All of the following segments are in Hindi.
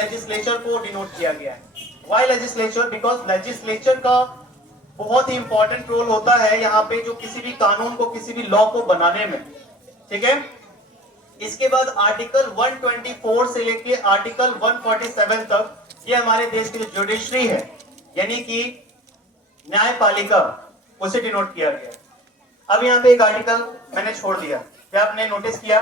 लेजिस्लेचर को डिनोट किया गया है। Y legislature? बिकॉज लेजिस्लेचर का बहुत ही इंपॉर्टेंट रोल होता है यहाँ पे, जो किसी भी कानून को, किसी भी लॉ को बनाने में, ठीक है। इसके बाद आर्टिकल 124 से लेके आर्टिकल 147 तक ये हमारे देश की जो जुडिशरी है, यानी कि न्यायपालिका, उसे डिनोट किया गया। अब यहाँ पे एक आर्टिकल मैंने छोड़ दिया, क्या आपने नोटिस किया?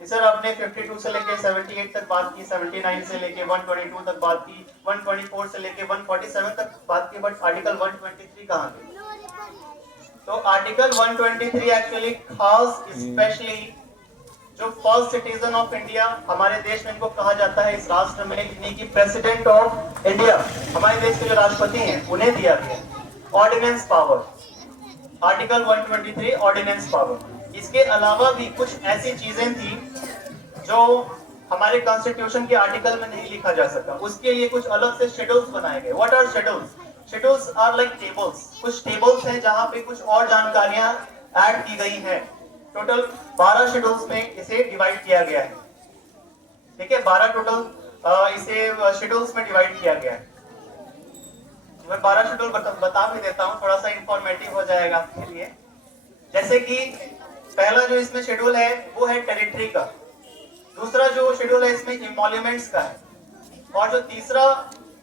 सर आपने 52 से लेके 78 तक बात की, 79 से लेके 122 तक बात की, 124 से लेके 147 तक बात की, बट आर्टिकल 123 कहाँ गई? तो आर्टिकल 123 एक्चुअली खास स्पेशली जो फर्स्ट सिटीजन ऑफ इंडिया, हमारे देश में इनको कहा जाता है, इस राष्ट्र में, यानी कि प्रेसिडेंट ऑफ इंडिया, हमारे देश के जो राष्ट्रपति हैं, उन्हें दिया गया ordinance power. Article 123 ordinance power. इसके अलावा भी कुछ ऐसी चीजें थी जो हमारे कॉन्स्टिट्यूशन के आर्टिकल में नहीं लिखा जा सका, उसके लिए कुछ अलग से शेड्यूल्स बनाए गए। What are schedules? Schedules are like tables. कुछ टेबल्स हैं जहां पे कुछ और जानकारियां ऐड की गई हैं। टोटल 12 शेड्यूल्स में इसे डिवाइड किया गया है, ठीक है। 12 टोटल इसे शेड्यूल्स में डिवाइड किया गया है। मैं 12 शेड्यूल बता भी देता हूँ, थोड़ा सा इंफॉर्मेटिव हो जाएगा आपके लिए। जैसे कि पहला जो इसमें शेड्यूल है वो है टेरिटरी का, दूसरा जो शेड्यूल है इसमें इमोल्यूमेंट्स का है, और जो तीसरा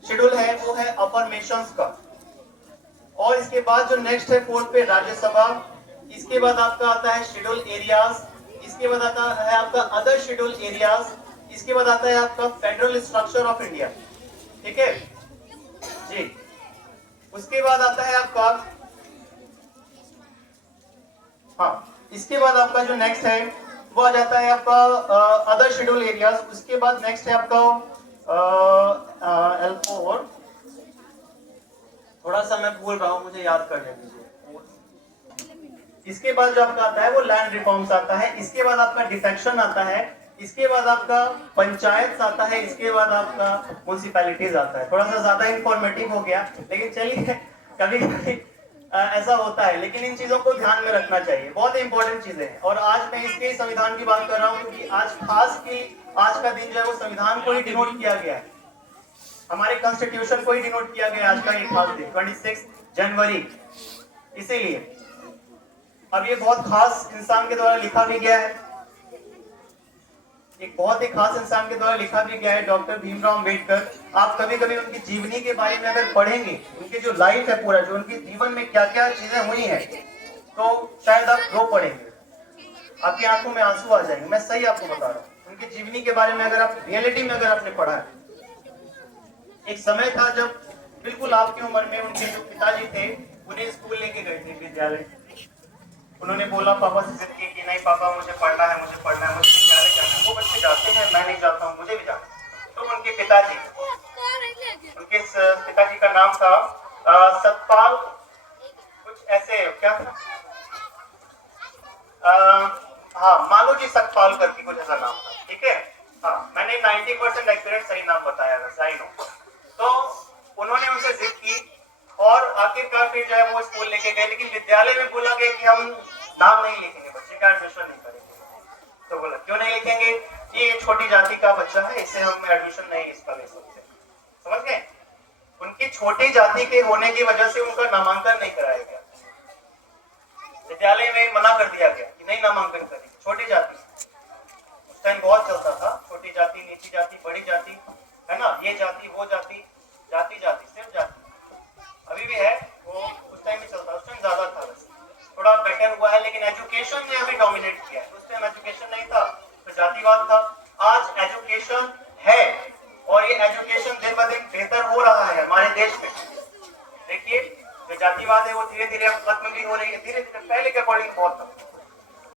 शेड्यूल है वो है अफर्मेशंस का। और इसके बाद जो नेक्स्ट है फोर्थ पे राज्यसभा। इसके बाद आपका आता है शेड्यूल एरियाज। इसके बाद आता है आपका अदर शेड्यूल एरियाज। इसके बाद आता है आपका फेडरल स्ट्रक्चर ऑफ इंडिया, ठीक है जी। उसके बाद आता है आपका, हाँ, इसके बाद आपका जो नेक्स्ट है वो आ जाता है आपका अदर शेड्यूल एरियाज। उसके बाद नेक्स्ट है आपका L4। थोड़ा सा मैं भूल रहा हूं, मुझे याद करने दीजिए। इसके बाद जो आपका आता है वो लैंड रिफॉर्म्स आता है। इसके बाद आपका डिफेक्शन आता है। इसके बाद आपका पंचायत आता है। इसके बाद आपका म्युनिसिपैलिटीज आता है। थोड़ा सा ज्यादा इंफॉर्मेटिव हो गया, लेकिन चलिए, कभी कभी ऐसा होता है, लेकिन इन चीजों को ध्यान में रखना चाहिए, बहुत इंपॉर्टेंट चीजें हैं। और आज मैं इसके संविधान की बात कर रहा हूँ क्योंकि आज खास की आज का दिन जो है वो संविधान को ही डिनोट किया गया है, हमारे कॉन्स्टिट्यूशन को ही डिनोट किया गया आज का ये खास दिन 26 जनवरी। इसीलिए अब ये बहुत खास इंसान के द्वारा लिखा भी गया है, एक बहुत ही खास इंसान के द्वारा लिखा भी गया है, डॉक्टर भीमराव अंबेडकर। आप कभी कभी उनकी जीवनी के बारे में अगर पढ़ेंगे, उनकी जो लाइफ है पूरा, जो उनके जीवन में क्या क्या चीजें हुई हैं, तो शायद आप रो पड़ेंगे, आपकी आंखों में आंसू आ जाएंगे। मैं सही आपको बता रहा हूँ, उनकी जीवनी के बारे में अगर आप रियलिटी में अगर आपने पढ़ा है। एक समय था जब बिल्कुल आपकी उम्र में उनके जो पिताजी थे, उन्हें स्कूल लेके गए थे, विद्यालय। उन्होंने बोला पापा से जिद की कि नहीं पापा मुझे पढ़ना है, मुझे पढ़ना है, मुझे विद्यालय जाना है। वो बच्चे जाते हैं, मैं नहीं जाता हूँ, मुझे भी जाना है। तो उनके पिताजी का नाम था सतपाल, कुछ ऐसे क्या था, हाँ, मालोजी सतपाल करके कुछ ऐसा नाम था, ठीक है। हाँ, मैंने 90% एक्यूरेट सही नाम बताया, सही नो। तो उन्होंने उनसे जिद की और आखिरकार फिर जो है वो स्कूल लेके गए, लेकिन विद्यालय में बोला गया कि हम नाम नहीं लिखेंगे, बच्चे का एडमिशन नहीं करेंगे। तो बोला क्यों नहीं लिखेंगे? ये छोटी जाति का बच्चा है, इसे हम एडमिशन नहीं इसका ले सकते। समझ गए? उनकी छोटी जाति के होने की वजह से उनका नामांकन नहीं कराया गया, विद्यालय में मना कर दिया गया कि नहीं नामांकन करेंगे, छोटी जाति। उस टाइम बहुत चलता था, छोटी जाति, नीची जाति, बड़ी जाति, है ना, ये जाति वो जाति, जाति जाति सिर्फ जाति, अभी भी है वो, उस टाइम भी चलता, उस टाइम ज्यादा था, वैसे थोड़ा बेटर हुआ है, लेकिन एजुकेशन ने अभी डोमिनेट किया है। उस टाइम एजुकेशन नहीं था तो जातिवाद था, आज एजुकेशन है और ये एजुकेशन दिन ब दिन बेहतर हो रहा है हमारे देश में। देखिए जो जातिवाद है वो धीरे धीरे अब खत्म भी हो रही है, धीरे धीरे, पहले के अकॉर्डिंग बहुत कम।